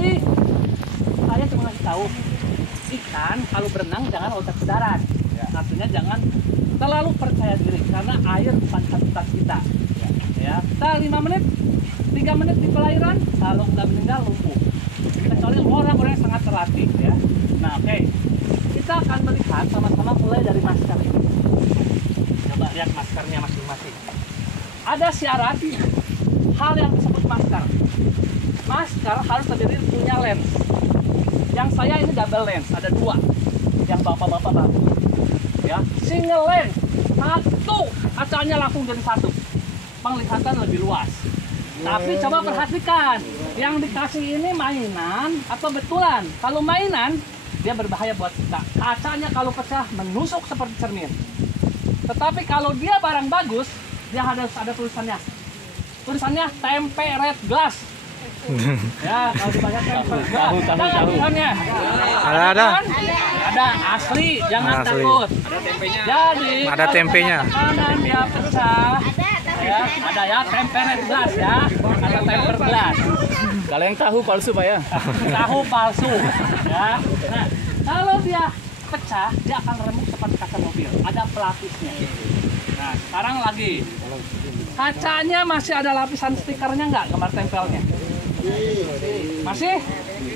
Kecuali saya cuma ngasih tahu, ikan kalau berenang jangan loncat ke darat. Artinya jangan terlalu percaya diri karena air bukan habitat kita. Ya, kita 5 menit, 3 menit di perairan, kalau nggak meninggal lumpuh. Kecuali orang-orang yang sangat terlatih ya. Nah, oke. Kita akan melihat sama-sama mulai dari masker ini. Coba lihat maskernya masing-masing. Ada syarat hal yang disebut masker. Masker harus terdiri punya lens. Yang saya ini double lens, ada 2. Yang bapak-bapak bagus. Ya, single lens, 1 kacanya langsung jadi 1. Penglihatan lebih luas. Tapi coba perhatikan, yang dikasih ini mainan atau betulan. Kalau mainan, dia berbahaya buat kita. Kacanya kalau pecah menusuk seperti cermin. Tetapi kalau dia barang bagus, dia harus ada tulisannya. Tulisannya tempered glass. Ya, kalau dibaca tempered glass. Ada tulisannya. Ada. Ada asli, jangan Asli. takut. Ada tempenya. Jadi Ada tempenya. Kanan dia pecah. Ya, ada ya tempered glass ya. Ada tempered glass. Kalau yang tahu palsu Pak ya? Tahu palsu. Ya. Nah, kalau dia pecah, dia akan remuk seperti kaca mobil. Ada pelapisnya. Nah, sekarang lagi. Kacanya masih ada lapisan stikernya nggak, gambar tempelnya? Masih?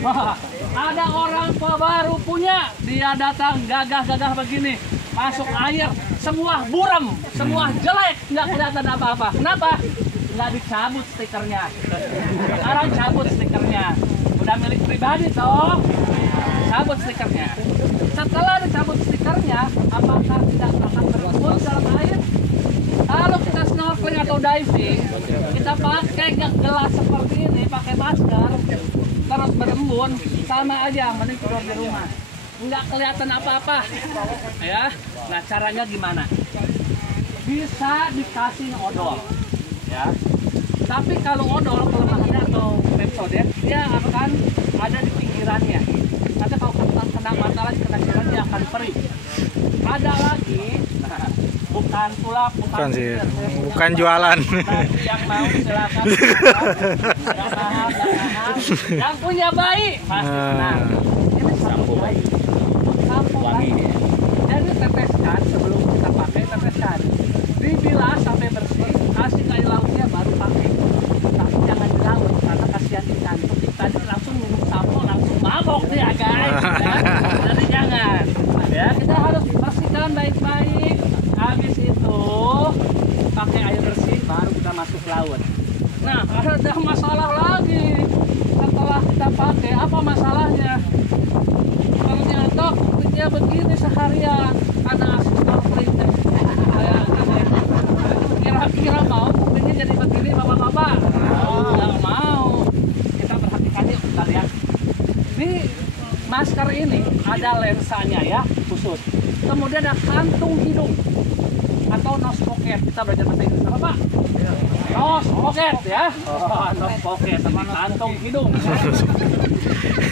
Wah, ada orang tua baru punya, dia datang gagah-gagah begini, masuk air, semua buram, semua jelek, nggak kelihatan apa-apa. Kenapa? Nggak dicabut stikernya. Sekarang cabut stikernya. Udah milik pribadi toh, cabut stikernya. Setelah dicabut stikernya, apakah tidak akan berembun dalam air? Kalau kita snorkeling atau diving, kita pakai gelas seperti ini, pakai masker, terus berembun, sama aja, mending keluar di rumah. Nggak kelihatan apa-apa, ya. Nah, caranya gimana? Bisa dikasih odol, ya. Tapi kalau odol kelemahannya atau metode, dia akan ada di pinggirannya. Nanti kalau kena masalah di pinggiran dia akan perih. Ada lagi. Bukan sulap, bukan sih, bukan jualan. Nanti yang mau silakan. Yang mahal. Yang punya bayi pasti senang. Ini sampo bayi. Sampo wangi. Jadi teteskan sebelum kita pakai, teteskan. Dibilas sampai bersih, kasih ke air lautnya baru pakai. Tapi jangan di laut karena kasihan ikan. Tadi langsung minum sampo langsung mabok dia guys. Ya. Jadi jangan. Ya, kita harus bersihkan baik-baik. Habis itu pakai air bersih baru kita masuk laut. Nah, ada masalah lagi. Setelah kita pakai, apa masalahnya? Ternyata kupingnya begini seharian. Ada asis snorkeling. Kira-kira mau kupingnya jadi begini bapak-bapak? Nggak mau. Kita perhatikan yuk, kita lihat. Di masker ini ada lensanya ya, khusus. Kemudian ada kantung hidung atau nose pocket. Kita belajar bahasa Inggris apa Pak? Nose pocket ya. Nose pocket sama kantung hidung.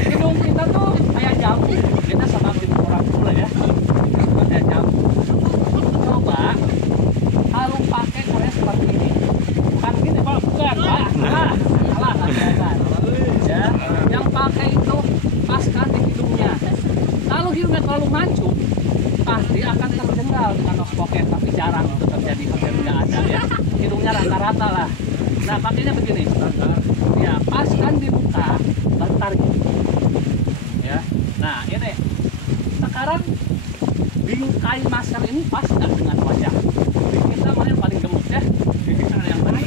Hidung kita tuh kayak jambu. Kita sama hidung orang tua ya. Kayak jambu. Coba kalau pakai Korea seperti ini. Bukan gini Pak, bukan Pak. Salah. Ya. Yang pakai itu paskan di hidungnya. Kalau hidungnya terlalu mancung, pasti akan terjengkal dengan nose pocket, tapi jarang itu terjadi, hampir nggak ada ya. Hidungnya rata-rata lah. Nah, pakainya begini. Ya, paskan di muka, baru tarik. Ya. Nah, ini. Sekarang bingkai masker ini pas nggak dengan wajah? Kita mana yang paling gemuk ya? Kita yang paling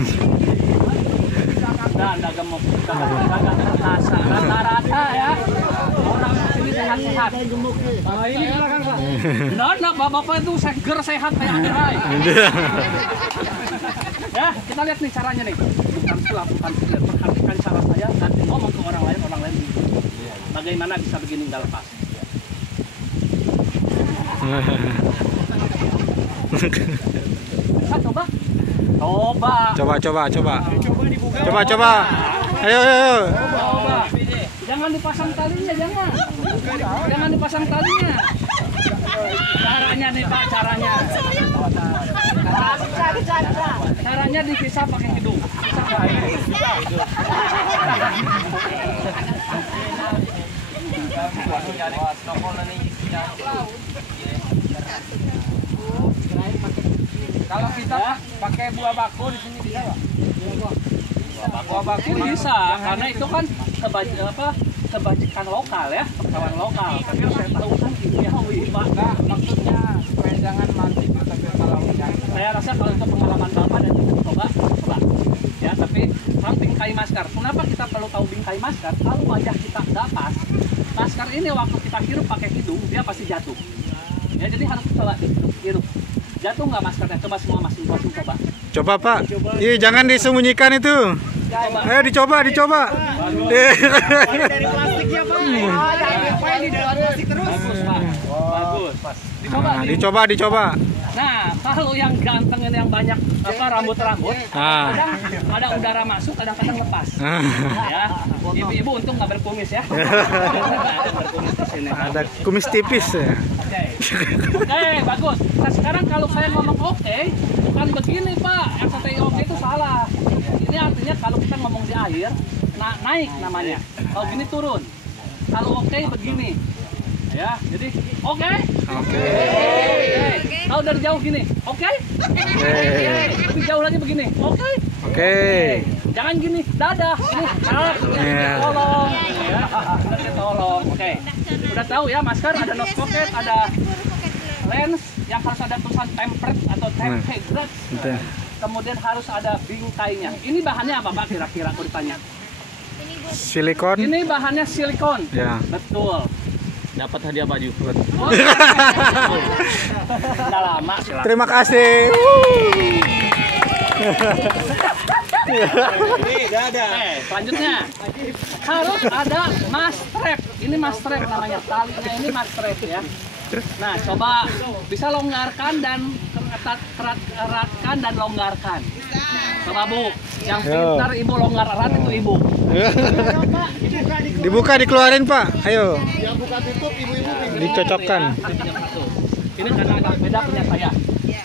nggak gemuk, nggak terasa, rata-rata ya. Orang sini sehat-sehat. Ini belakang Pak. Nah, bapak itu seger sehat kayak Amirai. Ya, kita lihat nih caranya nih. Bukan sulap, bukan seger. Perhatikan cara saya nanti ngomong ke orang lain bagaimana bisa begini nggak lepas. Bisa coba? Coba. Ayo. Coba. Jangan dipasang talinya, jangan. Jangan dipasang talinya. Caranya nih Pak, caranya. Caranya dipisah pakai hidung. Bisa. Kalau kita pakai buah bako di sini bisa nggak? Buah bako bisa, karena itu kan kebajikan lokal ya, perkawan lokal. Tapi yang saya tahu kan kimiawi, Pak. Maksudnya supaya jangan mati. Tapi kalau saya rasa kalau itu pengalaman Bapak dan kita coba. Ya, tapi bingkai masker. Kenapa kita perlu tahu bingkai masker? Kalau wajah kita nggak pas, masker ini waktu kita hirup pakai hidung dia pasti jatuh. Ya, jadi harus coba hirup. Jatuh nggak maskernya? Coba semua masing-masing coba. Coba Pak. Ih, jangan disembunyikan itu. Coba. Ayo dicoba. Dari plastik ya Pak. Jangan di dalam plastik terus. Bagus Pak. Bagus Pak. Dicoba. Nah, kalau yang ganteng ini yang banyak rambut-rambut, Ah. kadang ada udara masuk, kadang-kadang lepas. Ya, ibu-ibu untung nggak berkumis ya. Ada berkumis di sini. Ada kumis tipis ya. Oke, bagus. Nah sekarang kalau saya ngomong oke, bukan begini Pak. Yang stay oke itu salah. Ini artinya kalau kita ngomong di air, naik namanya. Kalau gini turun. Kalau oke begini. Ya, jadi oke. Oke. Kalau dari jauh gini, oke. Lebih jauh lagi begini, oke. Oke. Jangan gini, dadah. Ini Iya. tolong. Ya, tolong. Oke. Udah tahu ya, masker ada nose pocket, ada lens yang harus ada tulisan tempered atau tempered. Betul. Kemudian harus ada bingkainya. Ini bahannya apa Pak kira-kira aku ditanya? Silikon. Ini bahannya silikon. Ya. Betul. Dapat hadiah baju. Oh, udah lama silakan. Terima kasih. Selanjutnya harus ada mas strap. Ini mas strap namanya, talinya ini mas strap ya. Nah, coba bisa longgarkan dan eratkan dan longgarkan. Coba Bu, yang pintar Ibu longgar erat itu Ibu. Dibuka, dikeluarin Pak. Ayo. Yang buka tutup ibu-ibu. Dicocokkan. Ini karena agak beda punya saya.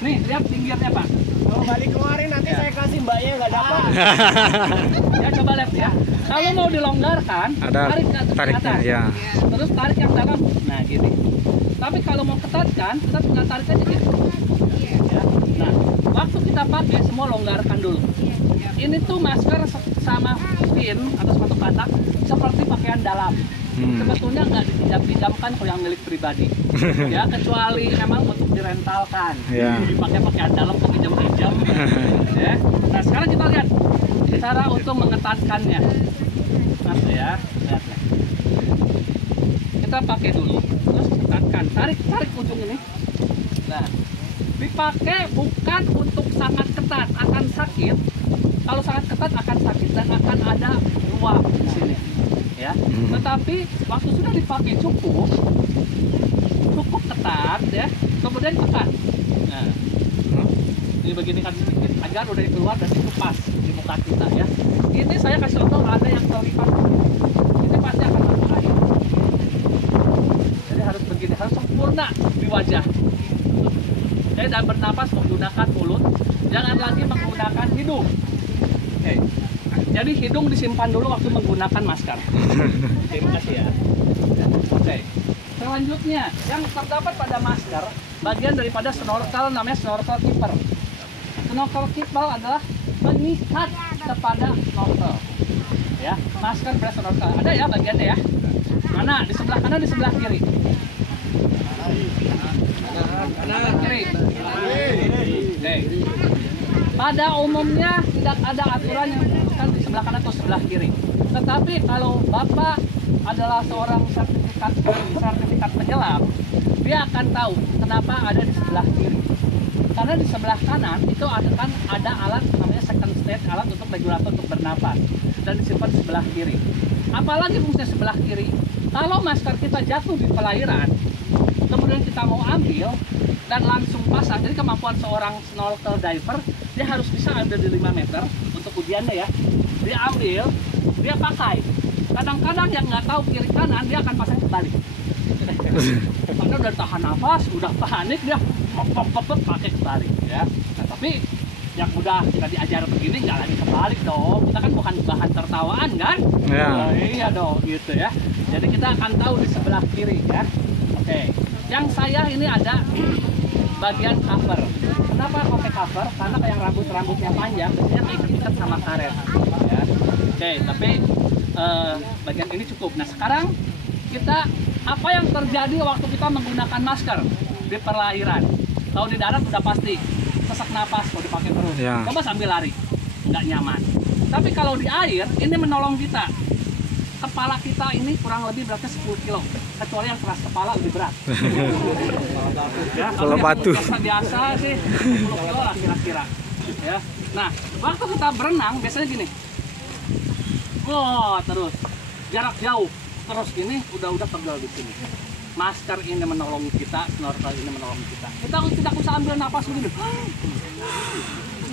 Nih, lihat pinggirnya Pak. Kalau balik keluarin nanti saya kasih mbaknya nggak dapat. Ya coba lihat ya. Kalau mau dilonggarkan, Ada tarik ke tariknya atas. ya. Terus tarik yang dalam. Nah, gini. Tapi kalau mau ketatkan, kita tinggal tarik aja gitu. Ya. Nah, waktu kita pakai semua longgarkan dulu. Ini tuh masker sama pin atau sepatu katak seperti pakaian dalam. Sebetulnya nggak dipinjam-pinjamkan kalau yang milik pribadi. Ya, kecuali memang untuk direntalkan. Ya. Dipakai pakaian dalam untuk pinjam-pinjam. Ya. Nah, sekarang kita lihat cara untuk mengetatkannya. Nah, ya, lihat. Kita pakai dulu, terus ketatkan, tarik ujung ini. Nah, dipakai bukan untuk sangat ketat, akan sakit. Kalau sangat ketat akan sakit dan akan ada luap di sini. Ya, tetapi waktu sudah dipakai cukup ketat ya, kemudian tekan. Nah, ini begini kan sedikit agar udah keluar dan itu pas di muka kita ya. Ini saya kasih contoh ada yang terlipat, ini pasti akan masuk air. Jadi harus begini, harus sempurna di wajah. Jadi dan bernapas menggunakan mulut, jangan lagi menggunakan hidung. Oke. Jadi hidung disimpan dulu waktu menggunakan masker. Terima kasih ya. Oke. Selanjutnya, yang terdapat pada masker, bagian daripada snorkel namanya snorkel keeper. Snorkel keeper adalah mengikat kepada snorkel. Ya, masker beras snorkel. Ada ya bagiannya ya. Mana? Di sebelah kanan, di sebelah kiri. Kanan kiri. Oke. Pada umumnya tidak ada aturan yang menentukan di sebelah kanan atau sebelah kiri. Tetapi kalau Bapak adalah seorang sertifikat penyelam, dia akan tahu kenapa ada di sebelah kiri. Karena di sebelah kanan itu akan ada alat namanya second stage, alat untuk regulator untuk bernapas, dan disimpan di sebelah kiri. Apalagi fungsinya sebelah kiri, kalau masker kita jatuh di perairan, kemudian kita mau ambil dan langsung pasang, jadi kemampuan seorang snorkel diver, dia harus bisa ambil di 5 meter untuk ujiannya ya. Dia ambil, dia pakai. Kadang-kadang yang nggak tahu kiri kanan, dia akan pasang kembali. Karena udah tahan nafas, udah panik, dia pakai kembali ya. Nah, tapi yang udah kita diajar begini nggak lagi kebalik dong. Kita kan bukan bahan tertawaan kan? Ya. Oh, iya dong gitu ya. Jadi kita akan tahu di sebelah kiri ya. Oke. Yang saya ini ada bagian cover. Kenapa pakai cover? Karena yang rambutnya panjang, biasanya keikat sama karet. Ya. Oke, tapi bagian ini cukup. Nah sekarang kita apa yang terjadi waktu kita menggunakan masker di perairan? Kalau di darat udah pasti sesak napas kalau dipakai terus. Ya. Coba sambil lari, nggak nyaman. Tapi kalau di air ini menolong kita. Kepala kita ini kurang lebih beratnya 10 kilo, kecuali yang keras kepala lebih berat. Ya, Kalau yang batu. biasa sih 10 kilo lah kira-kira. Ya. Nah, waktu kita berenang biasanya gini. Wah, terus jarak jauh, terus gini udah pegel di sini. Masker ini menolong kita, snorkel ini menolong kita. Kita tidak usah ambil napas begini.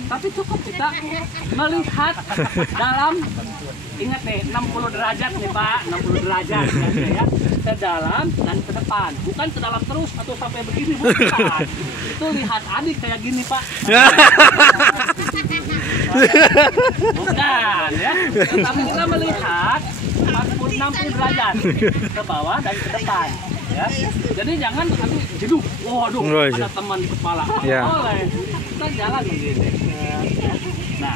Tapi cukup kita melihat dalam, ingat nih 60 derajat nih Pak, 60 derajat ya, ke dalam dan ke depan, bukan ke dalam terus atau sampai begini, bukan. Itu lihat adik kayak gini Pak. Bukan ya, tapi kita melihat 60 derajat ke bawah dan ke depan. Ya. Jadi jangan nanti jeduk, waduh, Oh, ada iya. teman di kepala. Ya. Oleh, kita jalan begini. Nah,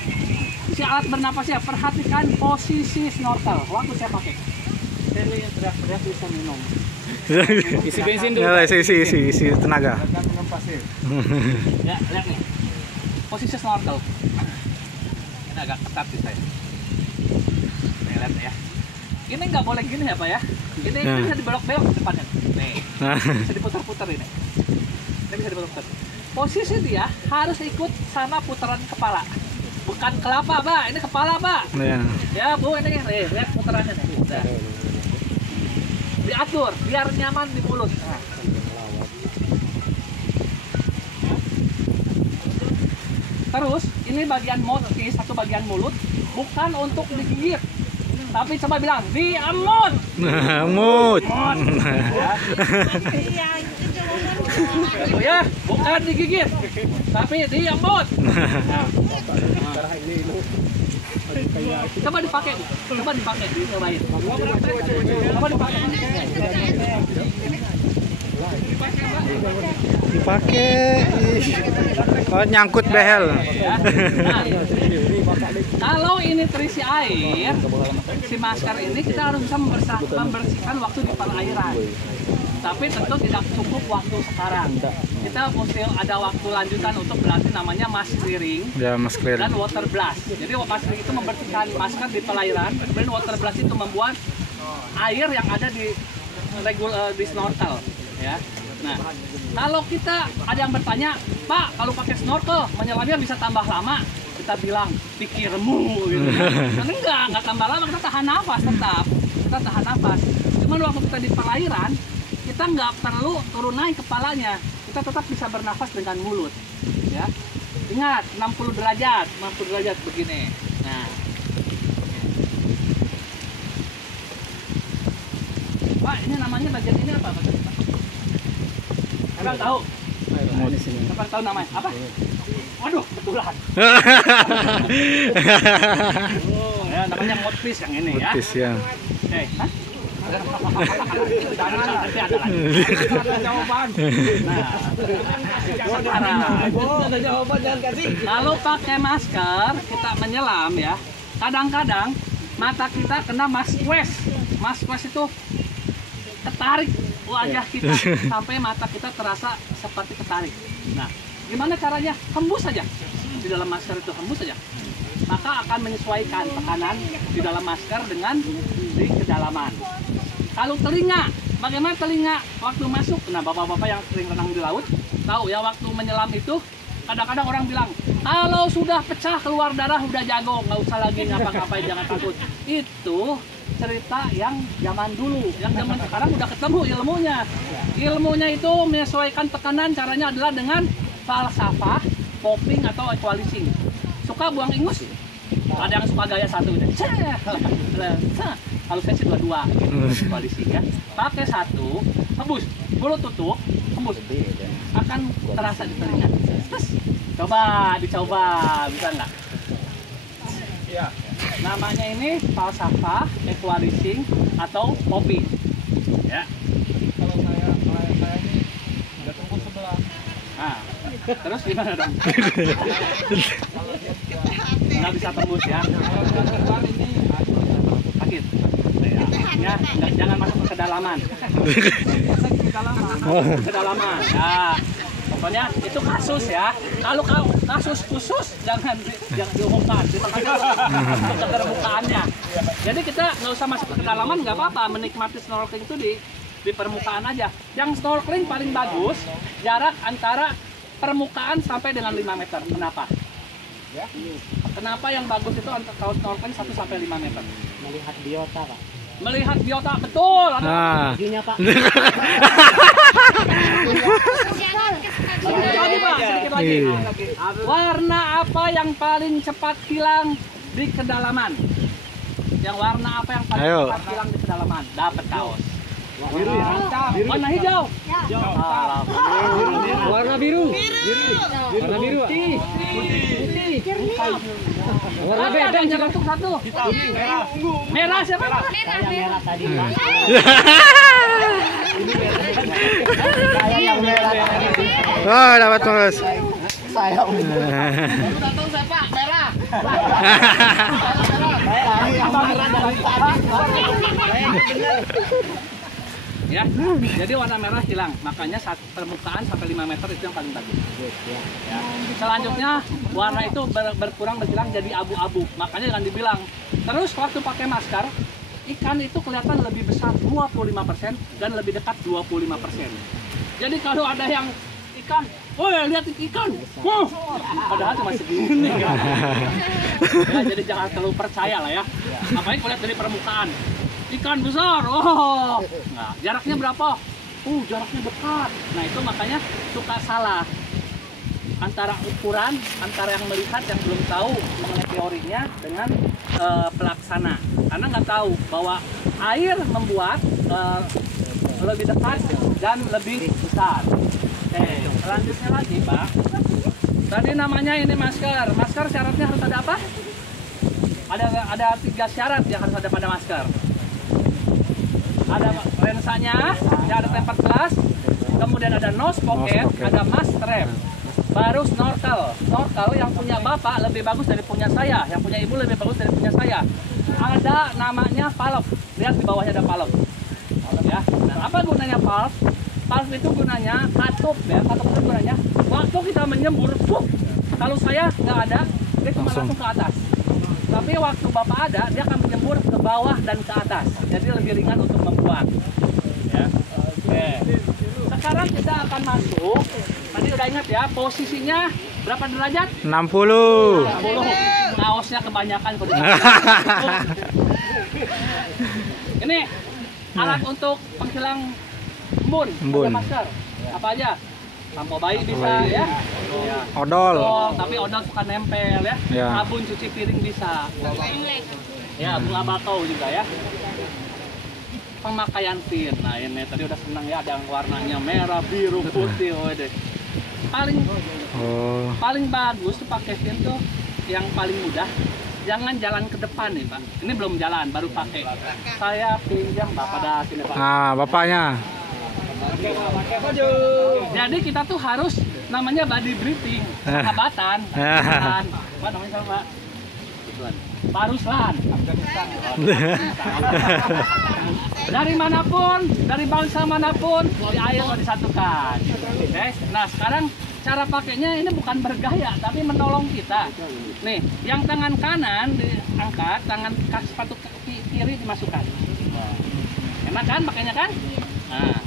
si alat bernapasnya, perhatikan posisi snorkel. Waktu saya pakai, ini teriak-teriak bisa minum. Isi bensin dulu. Ya, isi tenaga. Ya, lihat nih, posisi snorkel. Ini agak ketat sih saya. Nih, lihat ya. Ini nggak boleh gini ya Pak ya. Ini bisa dibelok-belok ke depannya. Nih, bisa diputar-putar ini. Ini bisa diputar-putar. Posisi dia harus ikut sama putaran kepala. Bukan kelapa, Pak. Ini kepala, Pak. Ya. Ya, Bu, ini nih, lihat putarannya nih. Udah. Diatur biar nyaman di mulut. Nah. Terus, ini bagian mouthpiece atau bagian mulut bukan untuk digigit. Tapi coba bilang, diamut. Mood. Oh ya, bukan digigit, tapi diamut. Nah. Coba dipakai, dicobain. Coba dipakai. Dipakai. Oh, nyangkut behel. Ya. Nah, kalau ini terisi air, si masker ini kita harus bisa membersihkan waktu di perairan. Tapi tentu tidak cukup waktu sekarang. Kita mesti ada waktu lanjutan untuk berlatih namanya mask clearing Ya, Mas clear. dan water blast. Jadi mask clearing itu membersihkan masker di perairan, kemudian water blast itu membuat air yang ada di snorkel. Ya. Nah, kalau kita ada yang bertanya, Pak, kalau pakai snorkel menyelamnya bisa tambah lama? Kita bilang, pikirmu gitu. Kan enggak tambah lama, kita tahan nafas tetap. Kita tahan nafas. Cuman waktu kita di perairan, kita nggak perlu turun naik kepalanya. Kita tetap bisa bernafas dengan mulut. Ya. Ingat, 60 derajat begini. Nah. Pak, ini namanya bagian ini apa? Abang tahu? Abang tahu namanya? Apa? Waduh, betulan. Oh, ya, namanya mouthpiece yang ini ya. Motis ya. Oke, hah? Jangan, nanti ada lagi. Ada jawaban. Nah, sekarang Ada jawaban jangan kasih. kalau pakai masker kita menyelam ya, kadang-kadang mata kita kena mask wash. Mask wash itu ketarik wajah kita sampai mata kita terasa seperti ketarik. Nah, gimana caranya? Hembus saja di dalam masker itu, hembus saja. Maka akan menyesuaikan tekanan di dalam masker dengan di kedalaman. Kalau telinga, bagaimana telinga waktu masuk? Nah, bapak-bapak yang sering renang di laut tahu ya, waktu menyelam itu kadang-kadang orang bilang, kalau sudah pecah keluar darah udah jago, nggak usah lagi ngapa-ngapain, jangan takut. Itu cerita yang zaman dulu. Yang zaman sekarang udah ketemu ilmunya. Ilmunya itu menyesuaikan tekanan, caranya adalah dengan falsafah, popping atau equalizing. Suka buang ingus? Ada yang suka gaya satu, kalau saya sih dua-dua, equalizing ya. Pakai satu, hembus, mulut tutup, hembus, akan terasa di telinga. Terus Coba dicoba, bisa nggak? Iya. Namanya ini falsafah, equalizing, atau popping. Ya. Kalau saya ini udah tunggu sebelah. Nah, terus gimana dong? Nggak bisa tembus ya? Sakit. Ya, jangan masuk ke kedalaman. Kedalaman. Ya. Pokoknya itu kasus ya. Kalau kasus khusus jangan diumumkan. Ke permukaannya. Jadi kita nggak usah masuk ke kedalaman, nggak apa-apa. Menikmati snorkeling itu di permukaan aja. Yang snorkeling paling bagus jarak antara permukaan sampai dengan 5 meter. Kenapa? Kenapa yang bagus itu kalau snorkeling 1 sampai 5 meter? Melihat biota, Pak. Melihat biota, betul. Nah. Giginya, Pak. Sedikit lagi, Pak. Sedikit lagi. Warna apa yang paling cepat hilang di kedalaman? Yang warna apa yang paling Ayo. cepat hilang di kedalaman? Dapat kaos. Biru ya? Warna hijau? Warna biru. Warna biru. Putih. Warna Ada beda. yang jaga untuk satu. Merah siapa? Merah tadi, Pak. Oh, dapat terus. Datang siapa? Merah. Ya, jadi warna merah hilang, makanya permukaan sampai 5 meter itu yang paling bagus. Ya. Selanjutnya warna itu berkurang jadi abu-abu, makanya jangan dibilang. Terus waktu pakai masker, ikan itu kelihatan lebih besar 25% dan lebih dekat 25%. Jadi kalau ada yang ikan, woi lihat ikan, padahal cuma segini kan. Ya, jadi jangan terlalu percaya lah ya. Apalagi kalau lihat dari permukaan. Ikan besar, nah jaraknya berapa? Jaraknya dekat. Nah itu makanya suka salah antara ukuran, antara yang melihat yang belum tahu mengenai teorinya dengan pelaksana. Karena nggak tahu bahwa air membuat lebih dekat dan lebih besar. Oke, selanjutnya lagi, Pak. Tadi namanya ini masker. Masker syaratnya harus ada apa? Ada 3 syarat yang harus ada pada masker. Ada lensanya, ada tempered glass, kemudian ada nose pocket, ada mask strap, baru snorkel. Snorkel yang punya bapak lebih bagus dari punya saya, yang punya ibu lebih bagus dari punya saya. Ada namanya valve, lihat di bawahnya ada valve. Ya, nah, apa gunanya valve? Valve itu gunanya katup ya, katup itu gunanya waktu kita menyembur, kalau saya nggak ada, dia cuma langsung ke atas. Tapi waktu bapak ada, dia akan menyembur ke bawah dan ke atas. Jadi lebih ringan untuk membuang. Ya. Oke. Sekarang kita akan masuk. Tadi udah ingat ya, posisinya berapa derajat? 60. 60. Kaosnya kebanyakan. Ini alat untuk penghilang embun. Embun. Pakai masker. Apa aja? Sampo bayi bisa ya. Odol. Tapi odol suka nempel ya. Ya. Sabun cuci piring bisa. Ya, bunga bakau juga ya. Pemakaian pin. Nah, ini tadi udah senang ya, ada yang warnanya merah, biru, putih. Paling bagus tuh pakai pin tuh yang paling mudah. Jangan jalan ke depan nih, Pak. Ini belum jalan, baru pakai. Saya pinjam Bapak dah sini, Pak. Nah, bapaknya. Jadi kita tuh harus namanya body breathing, sahabatan. Apa namanya sama Pak? Pak Ruslan. Dari manapun, dari bangsa manapun, di air mau disatukan. Oke. Nah sekarang cara pakainya ini bukan bergaya, tapi menolong kita. Nih, yang tangan kanan diangkat, tangan sepatu kiri dimasukkan. Enak kan pakainya kan? Nah.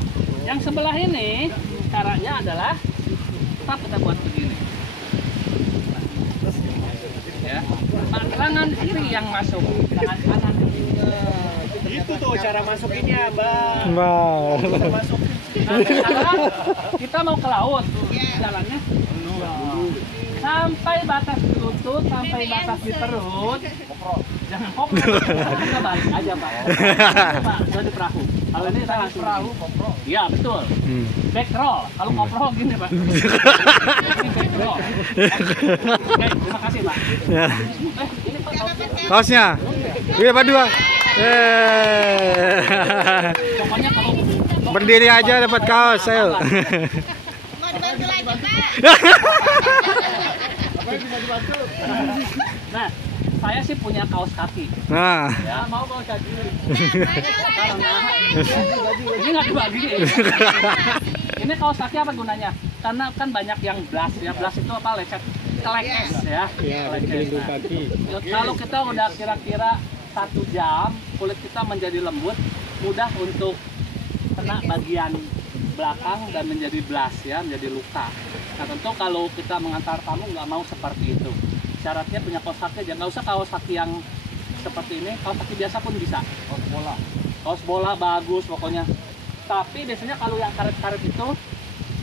Yang sebelah ini caranya adalah tetap kita buat begini. Ya, tangan kiri yang masuk, tangan kanan. Itu tuh cara masukinnya, Bang. Wow. Nah, sekarang kita mau ke laut, jalannya sampai batas lutut, sampai batas di perut. Jangan koprol, kita balik aja Pak. Pak, di perahu. Kalau ini saya langsung perahu, koprol. Iya betul. Back roll. Kalau koprol gini Pak. Ini back roll. Oke, terima kasih Pak. Ini Pak Kaosnya. Iya, Pak dua. pokoknya kalau Berdiri aja dapat kaos, ayo. Mau dibantu lagi, Pak. nah, saya sih punya kaos kaki. Nah, Ya, mau kaos kaki. Ini nggak dibagi. Ini kaos kaki apa gunanya? Karena kan banyak yang blast ya. Blast itu apa? Lecet, kelekes ya. Kelekes. Nah, kalau kita udah kira-kira 1 jam, kulit kita menjadi lembut, mudah untuk kena bagian belakang dan menjadi blast ya, menjadi luka. Nah tentu kalau kita mengantar tamu nggak mau seperti itu. Syaratnya punya kaos kaki aja, nggak usah kaos kaki yang seperti ini, kaos kaki biasa pun bisa. Kaos bola bagus pokoknya. Tapi biasanya kalau yang karet-karet itu,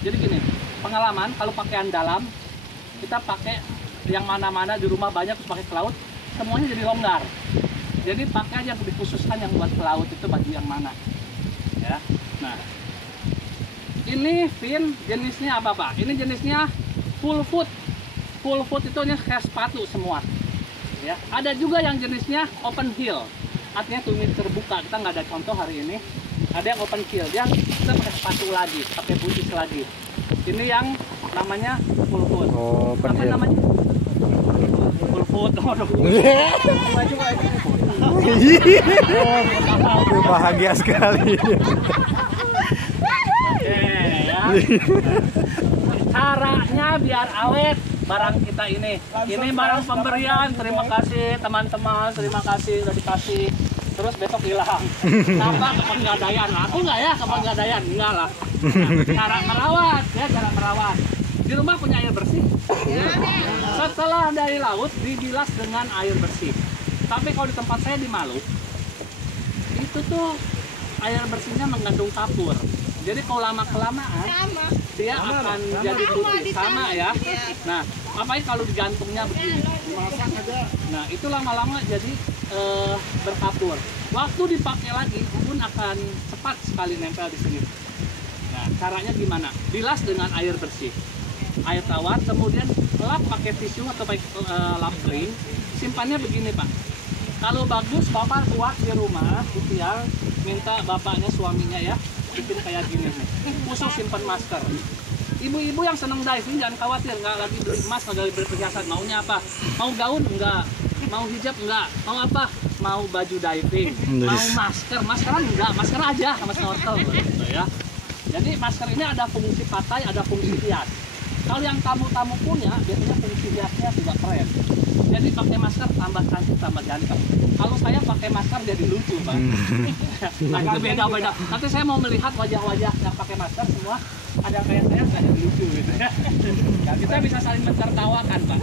jadi gini, pengalaman kalau pakaian dalam, kita pakai yang mana-mana di rumah banyak terus pakai ke laut, semuanya jadi longgar. Jadi pakai aja yang dikhususkan yang buat ke laut itu baju yang mana. Ya. Nah, ini pin jenisnya apa Pak? Ini jenisnya full foot. Full foot itu kayak sepatu semua. Ya. Ada juga yang jenisnya open heel. Artinya tumit terbuka. Kita nggak ada contoh hari ini. Ada yang open heel, yang kita pakai sepatu lagi, pakai butis lagi. Ini yang namanya full foot. oh, Apa pentil. namanya? Full foot. Waduh. Bahagia sekali. Oke, ya. Caranya biar awet barang kita ini. Ini barang pemberian. Terima kasih teman-teman. Terima kasih udah dikasih. Terus besok hilang. Kenapa kepenggadaian? Aku nggak ya kepenggadaian? Enggak lah. Nah, cara merawat ya, cara merawat. Di rumah punya air bersih. Setelah dari laut dibilas dengan air bersih. Tapi kalau di tempat saya di Maluku, itu tuh air bersihnya mengandung kapur. Jadi kalau lama-kelamaan Sama. dia akan jadi putih sama ya. Nah, apalagi kalau digantungnya begini. Nah, itu lama-lama jadi berkapur. Waktu dipakai lagi pun akan cepat sekali nempel di sini. Nah, caranya gimana? Bilas dengan air bersih. Air tawar, kemudian lap pakai tisu atau pakai lap kering. Simpannya begini Pak. Kalau bagus Bapak kuat di rumah, gitu ya, minta bapaknya suaminya ya bikin kayak gini nih. Khusus simpan masker. Ibu-ibu yang seneng diving jangan khawatir, nggak lagi beli emas, nggak lagi beli perhiasan. Maunya apa? Mau gaun enggak? Mau hijab enggak? Mau apa? Mau baju diving? Mau masker? Maskeran enggak? Masker aja sama snorkel gitu ya. Jadi masker ini ada fungsi pakai, ada fungsi hias. Kalau yang tamu-tamu punya, biasanya fungsi hiasnya juga keren. Jadi pakai masker tambah cantik, tambah ganteng. Kalau saya pakai masker jadi lucu, Pak. Nah, itu beda-beda. Nanti saya mau melihat wajah-wajah yang pakai masker semua ada kayak saya nggak jadi lucu gitu ya. Nah, kita bisa saling mentertawakan, Pak.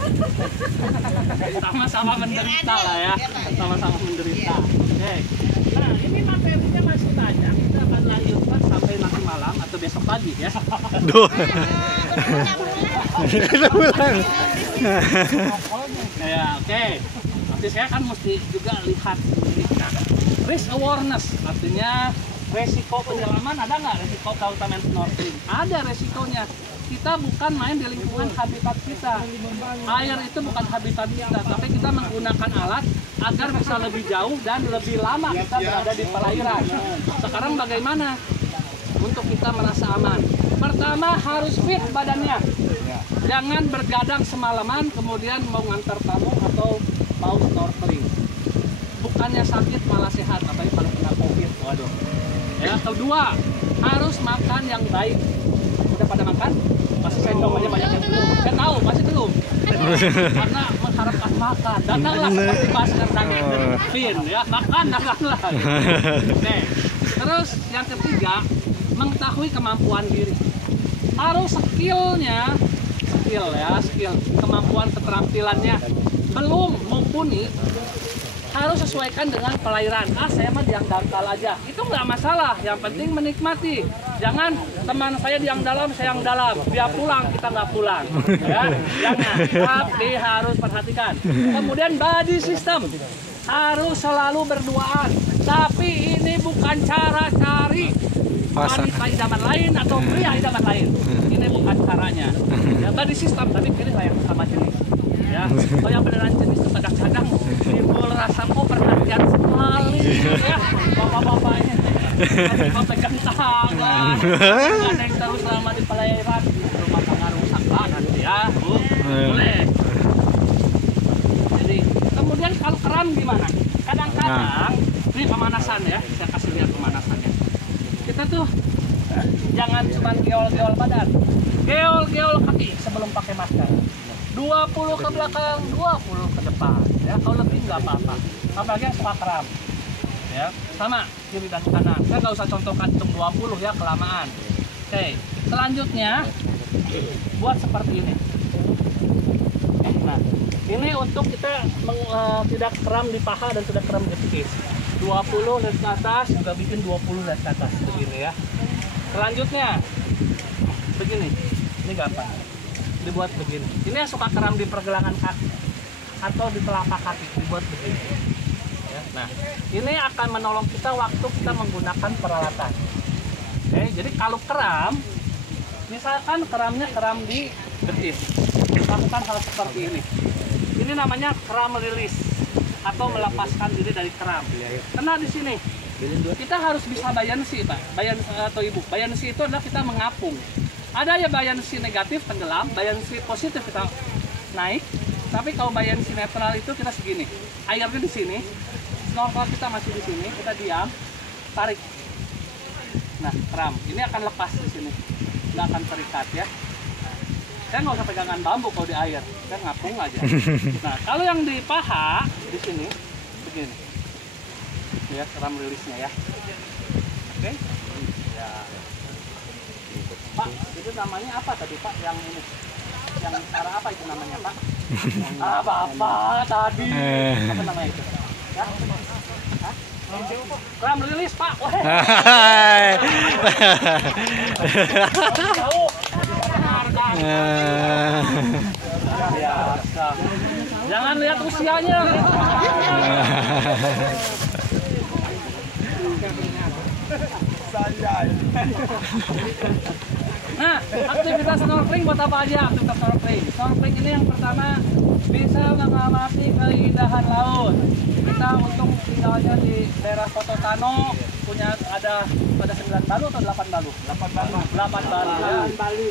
Sama-sama menderita lah ya. Sama-sama menderita. Oke. Nah, ini materinya masih banyak. Kita akan lanjutkan sampai nanti malam atau besok pagi ya. Duh. Ya, oke. Nanti saya kan mesti juga lihat risk awareness, artinya resiko penyelaman ada nggak? Resiko kalau kita main snorkeling? Ada resikonya. Kita bukan main di lingkungan habitat kita. Air itu bukan habitat kita, tapi kita menggunakan alat agar bisa lebih jauh dan lebih lama kita berada di perairan. Sekarang bagaimana untuk kita merasa aman? Pertama harus fit badannya. Jangan bergadang semalaman kemudian mau ngantar tamu atau mau snorkeling. Bukannya sakit malah sehat, apalagi kalau kena COVID. Waduh. Ya, kedua, harus makan yang baik. Udah pada makan? Masih sendok aja banyak yang belum. Saya tahu, masih belum. Karena mengharapkan makan. Datanglah seperti Masker dan Vin ya, makan datanglah. Oke. Terus yang ketiga, mengetahui kemampuan diri. Harus skillnya, skill, kemampuan keterampilannya belum mumpuni, harus sesuaikan dengan perairan. Saya mah di yang dangkal aja, itu nggak masalah, yang penting menikmati. Jangan teman saya di yang dalam, saya yang dalam, dia pulang, kita nggak pulang ya, jangan. Tapi harus perhatikan. Kemudian body system harus selalu berduaan, tapi ini bukan cara cari Pasang. wanita idaman lain atau pria idaman lain. Ini bukan caranya. Ya, body system tapi pilih yang sama jenis. Ya, kalau yang beneran jenis itu kadang-kadang timbul rasa perhatian sekali ya, bapak-bapak ini. Bapak pegang tangan, ada yang terus selama di pelayaran, rumah tangga rusak banget ya, Bu. Boleh. Jadi, kemudian kalau keram gimana? Kadang-kadang, ini pemanasan ya, saya kasih lihat pemanasannya. Kita tuh jangan cuma geol-geol badan, geol-geol kaki sebelum pakai masker. 20 ke belakang, 20 ke depan. Ya, kalau lebih nggak apa-apa. Apalagi yang suka kram. Ya, sama kiri dan kanan. Saya nggak usah contohkan hitung 20 ya, kelamaan. Oke, selanjutnya buat seperti ini. Nah, ini untuk kita tidak kram di paha dan tidak kram di betis. 20 dan ke atas juga bikin 20 dan ke atas begini ya. Selanjutnya begini. Ini gampang. Dibuat begini. Ini yang suka kram di pergelangan kaki atau di telapak kaki dibuat begini. Ya, nah, ini akan menolong kita waktu kita menggunakan peralatan. Oke, jadi kalau kram, misalkan keramnya kram di betis, lakukan hal seperti ini. Ini namanya kram release atau melepaskan diri dari kram. Kena di sini. Kita harus bisa bayansi, Pak. Bayansi atau Ibu. Bayansi itu adalah kita mengapung. Ada ya bayansi negatif tenggelam, bayansi positif kita naik. Tapi kalau bayansi netral itu kita segini. Airnya di sini, snorkel kita masih di sini, kita diam, tarik. Nah, kram. Ini akan lepas di sini. Nggak akan terikat ya. Saya nggak usah pegangan bambu kalau di air, saya ngapung aja. Nah, kalau yang di paha di sini begini. Ya, kram rilisnya ya. Oke. Ya. Pak, itu namanya apa tadi Pak? Yang ini, yang cara apa itu namanya Pak? Bapak tadi. Apa namanya itu? Ya? Hah? Kram rilis Pak. Wah. Tahu. Biasa. Jangan lihat usianya. Nah, aktivitas snorkeling buat apa aja? Aktivitas snorkeling. Snorkeling ini yang pertama bisa mengamati keindahan laut. Kita untuk tinggalnya di daerah Koto Tano punya ada 9 balu atau 8 balu? 8 balu. 8 balu.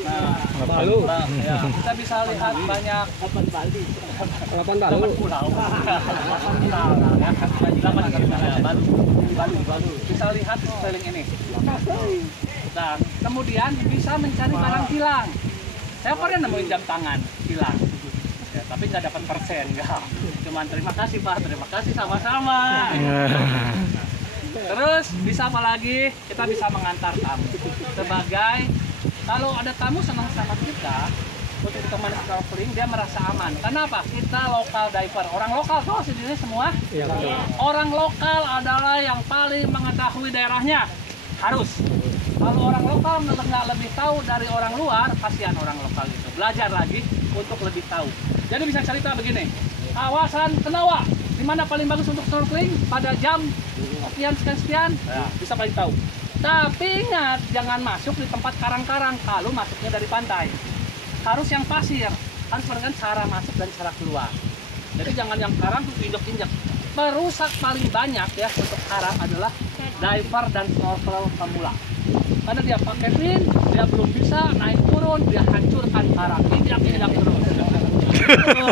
Ya. Nah, balu. Ya. Kita bisa lihat banyak 8 balu. 8 balu. 8 pulau. 8 pulau. Ya, 8 balu. Bisa lihat sekeliling ini. Nah, kemudian bisa mencari barang hilang. Saya pernah nemuin jam tangan hilang. Ya, tapi nggak dapat persen, enggak. Cuman terima kasih Pak, terima kasih sama-sama. Terus bisa apa lagi? Kita bisa mengantar tamu. Sebagai kalau ada tamu senang sama kita, untuk teman snorkeling dia merasa aman. Kenapa? Kita lokal diver. Orang lokal tahu sendiri semua. Orang lokal adalah yang paling mengetahui daerahnya. Harus. Kalau orang lokal nggak lebih tahu dari orang luar, kasihan orang lokal itu. Belajar lagi untuk lebih tahu. Jadi bisa cerita begini, kawasan Kenawa, di mana paling bagus untuk snorkeling pada jam sekian, bisa paling tahu. Tapi ingat, jangan masuk di tempat karang-karang kalau masuknya dari pantai. Harus yang pasir, harus perhatikan cara masuk dan cara keluar. Jadi jangan yang karang tuh injek-injek. Perusak paling banyak ya untuk karang adalah diver dan snorkel pemula. Karena dia pakai pin, dia belum bisa naik turun, dia hancurkan karang. Injak turun.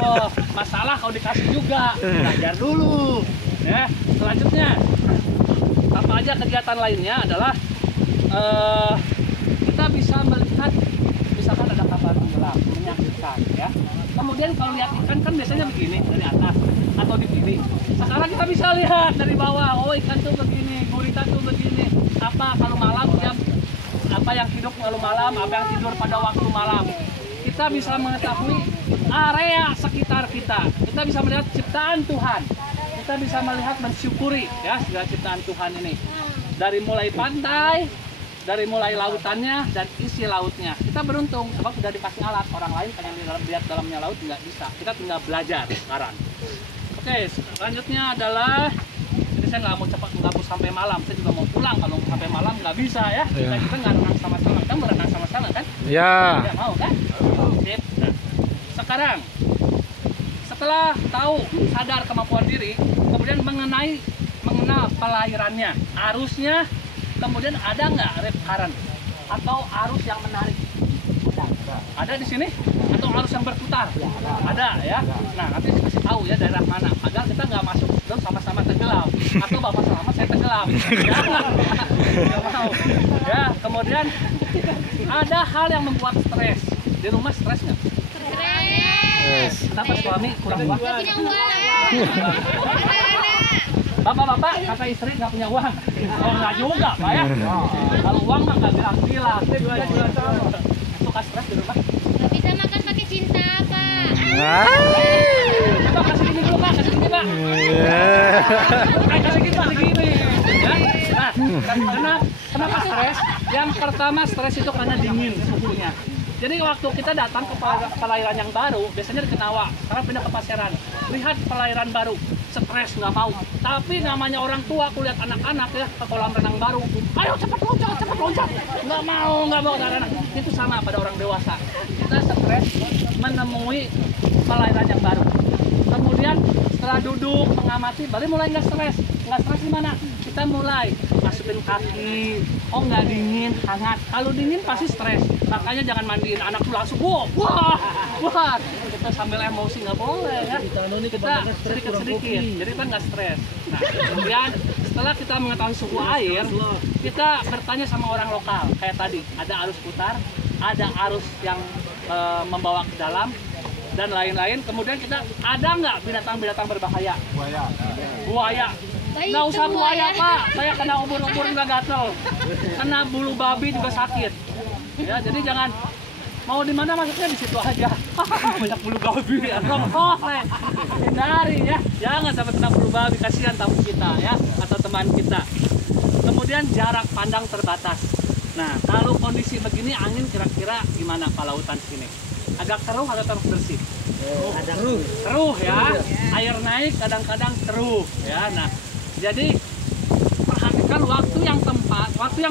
Oh, masalah kalau dikasih juga, belajar dulu. Ya, selanjutnya apa aja kegiatan lainnya adalah kita bisa melihat misalkan ada kapal tenggelam menyakitkan ya. Kemudian kalau lihat ikan kan biasanya begini dari atas atau di kiri. Sekarang kita bisa lihat dari bawah, oh ikan tuh begini, gurita tuh begini. Apa kalau malam dia apa yang hidup kalau malam, apa yang tidur pada waktu malam. Kita bisa mengetahui area sekitar kita. Kita bisa melihat ciptaan Tuhan. Kita bisa melihat mensyukuri ya segala ciptaan Tuhan ini. Dari mulai pantai, dari mulai lautannya dan isi lautnya. Kita beruntung sebab sudah dikasih alat. Orang lain pengen lihat dalamnya laut nggak bisa. Kita tinggal belajar sekarang. Oke, selanjutnya adalah ini Tapi saya nggak mau sampai malam. Saya juga mau pulang. Kalau sampai malam nggak bisa ya. Kita nggak renang sama-sama. Kita berenang sama-sama kan? Ya. Tidak mau kan? Sip. Nah, sekarang setelah tahu sadar kemampuan diri, kemudian mengenal pelairannya, arusnya, kemudian ada nggak rip current atau arus yang menarik? Ada di sini atau arus yang berputar? Ada ya. Nah, nanti saya kasih tahu ya daerah mana agar kita nggak masuk terus sama-sama tenggelam atau bapak selamat saya tenggelam. Ya, nggak mau. Ya, kemudian ada hal yang membuat stres. Di rumah stres nggak? Stres. Kenapa suami kurang uang? Gak punya uang. Bapak-bapak kata istri nggak punya uang. Oh nggak juga pak ya. Kalau uang mah nggak bilang-bilang. Suka stres di rumah. Gak bisa makan pakai cinta, Pak. Coba kasih gini dulu pak, kasih gini pak. Kasih gini pak, gini. Ya. Nah, kenapa stres? Yang pertama stres itu karena dingin suhunya. Jadi waktu kita datang ke pelairan yang baru, biasanya di Kenawa, sekarang pindah ke Paseran. Lihat pelairan baru, stres nggak mau. Tapi namanya orang tua, aku lihat anak-anak ya ke kolam renang baru. Ayo cepat loncat. Nggak mau anak-anak. Itu sama pada orang dewasa. Kita stres menemui pelairan yang baru. Kemudian setelah duduk mengamati, baru mulai nggak stres. Nggak stres gimana? Kita mulai masukin kaki. Oh nggak dingin, hangat. Kalau dingin pasti stres. Makanya jangan mandiin anak tuh langsung wah. Kita sambil emosi nggak boleh ya. Kita sedikit-sedikit. Jadi kan nggak stres. Nah, kemudian setelah kita mengetahui suhu air, kita bertanya sama orang lokal. Kayak tadi, ada arus putar, ada arus yang membawa ke dalam dan lain-lain. Kemudian kita ada nggak binatang-binatang berbahaya? Buaya. Nggak usah buaya pak, saya kena ubur-ubur juga gatel, kena bulu babi juga sakit. Ya jadi jangan mau di mana masuknya di situ aja. Banyak bulu babi ya, hindari ya, jangan sampai kena bulu babi, kasihan tamu kita ya atau teman kita. Kemudian jarak pandang terbatas. Nah kalau kondisi begini angin kira-kira gimana pak lautan sini? Agak keruh atau terus bersih? Keruh ya, air naik kadang-kadang keruh ya. Nah jadi perhatikan waktu yang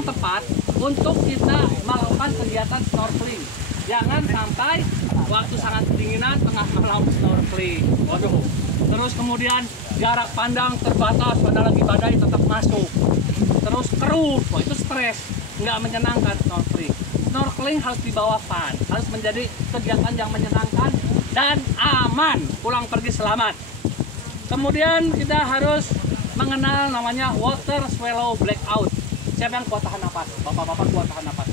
tepat untuk kita melakukan kegiatan snorkeling. Jangan sampai waktu sangat kedinginan tengah malam snorkeling. Waduh. Terus kemudian jarak pandang terbatas, pada lagi badai tetap masuk. Terus keruh, wah itu stres, nggak menyenangkan snorkeling. Snorkeling harus di bawah fan, harus menjadi kegiatan yang menyenangkan dan aman, pulang pergi selamat. Kemudian kita harus mengenal namanya water swallow blackout. Siapa yang kuat tahan nafas? Bapak-bapak kuat tahan nafas?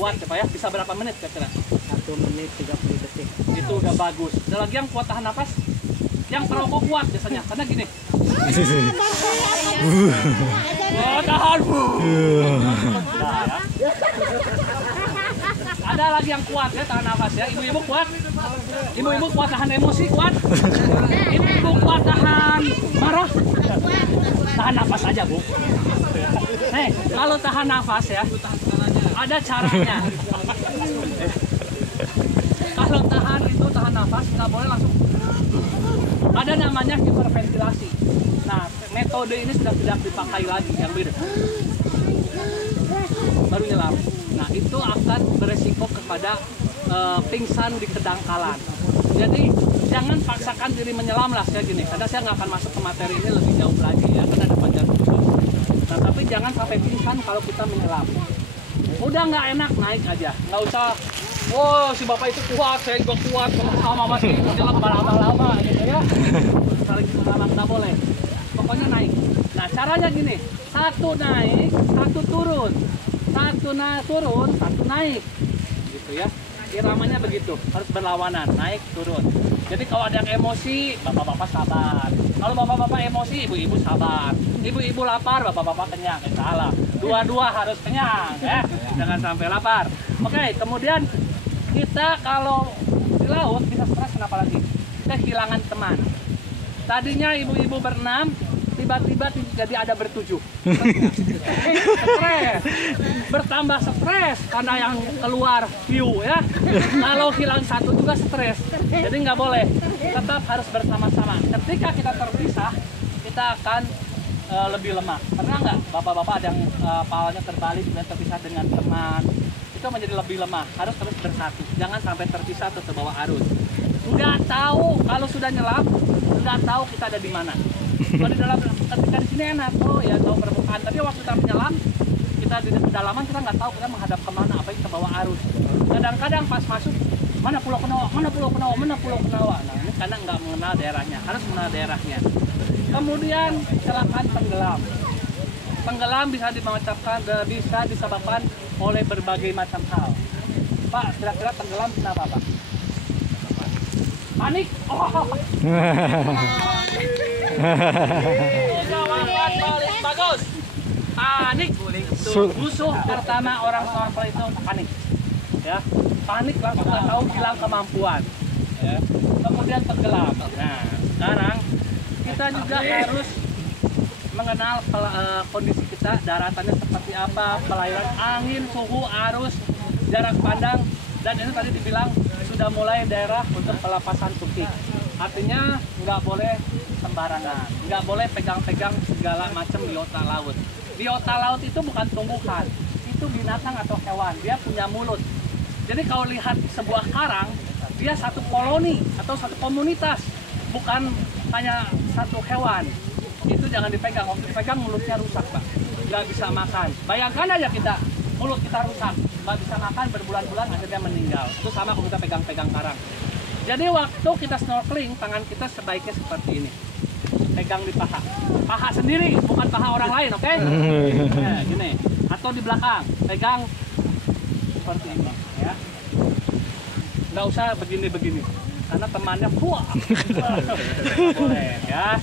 Kuat ya Pak ya? Bisa berapa menit kira-kira? 1 menit 30 detik. Itu udah bagus. Ada lagi yang kuat tahan nafas? Yang perokok kuat biasanya, karena gini. Tahan. Ada lagi yang kuat ya tahan nafas ya. Ibu-ibu kuat? Ibu-ibu kuat tahan emosi kuat? Ibu-ibu kuat tahan marah? Tahan nafas aja bu. Nih kalau tahan nafas ya ada caranya. Kalau tahan nafas nggak boleh langsung. Ada namanya hiperventilasi. Nah metode ini sudah tidak dipakai lagi yang beda. Baru nyelam. Nah itu akan beresiko kepada pingsan di kedangkalan. Jadi jangan paksakan diri menyelam lah saya gini. Karena saya nggak akan masuk ke materi ini lebih jauh lagi ya karena ada panjang khusus. Nah tapi jangan sampai pingsan kalau kita menyelam. Udah nggak enak naik aja, nggak usah. Wow si bapak itu kuat, saya juga kuat, sama masih menyelam lama-lama gitu ya. Saling menyelam nggak boleh. Pokoknya naik. Nah caranya gini, satu naik, satu turun, turun, satu naik, gitu ya. Iramanya begitu, harus berlawanan, naik, turun. Jadi kalau ada yang emosi, bapak-bapak sabar. Kalau bapak-bapak emosi, ibu-ibu sabar. Ibu-ibu lapar, bapak-bapak kenyang. Salah. Dua-dua harus kenyang, ya. Jangan sampai lapar. Oke, kemudian kita kalau di laut bisa stres kenapa lagi? Kehilangan teman. Tadinya ibu-ibu berenam, tiba-tiba jadi ada bertujuh. Stres. Bertambah stres karena yang keluar view ya. Kalau hilang satu juga stres. Jadi nggak boleh. Tetap harus bersama-sama. Ketika kita terpisah, kita akan lebih lemah. Pernah nggak bapak-bapak ada yang kepalanya terbalik dan terpisah dengan teman? Itu menjadi lebih lemah. Harus terus bersatu. Jangan sampai terpisah atau terbawa arus. Nggak tahu kalau sudah nyelam, nggak tahu kita ada di mana. Kalau di dalam ketika di sini enak, oh ya tahu permukaan. Tapi waktu kita menyelam, kita di kedalaman kita nggak tahu kita menghadap kemana, apa yang terbawa arus. Kadang-kadang pas masuk mana pulau Kenawa, mana pulau Kenawa, mana pulau Kenawa. Nah ini karena nggak mengenal daerahnya, harus mengenal daerahnya. Kemudian kecelakaan tenggelam. Tenggelam bisa bisa disebabkan oleh berbagai macam hal. Pak, kira-kira tenggelam kenapa, Pak? Panik. Oh. Jawaban paling bagus. Panik. Musuh pertama orang itu panik. Ya, panik langsung nggak tahu hilang kemampuan. Ya. Kemudian tenggelam. Nah, sekarang kita juga harus mengenal kondisi kita, daratannya seperti apa, pelayaran angin, suhu, arus, jarak pandang, dan ini tadi dibilang sudah mulai daerah untuk pelepasan tukik. Artinya nggak boleh sembarangan, nggak boleh pegang-pegang segala macam biota laut. Biota laut itu bukan tumbuhan, itu binatang atau hewan, dia punya mulut. Jadi kalau lihat sebuah karang, dia satu koloni atau satu komunitas, bukan hanya satu hewan. Itu jangan dipegang, waktu dipegang mulutnya rusak, Pak. Nggak bisa makan. Bayangkan aja kita, mulut kita rusak, nggak bisa makan berbulan-bulan akhirnya meninggal. Itu sama kalau kita pegang-pegang karang. Jadi waktu kita snorkeling, tangan kita sebaiknya seperti ini. Pegang di paha. Paha sendiri, bukan paha orang lain, oke? Nah, gini. Atau di belakang, pegang seperti ini, ya. Nggak usah begini-begini, karena temannya puah. Boleh, ya.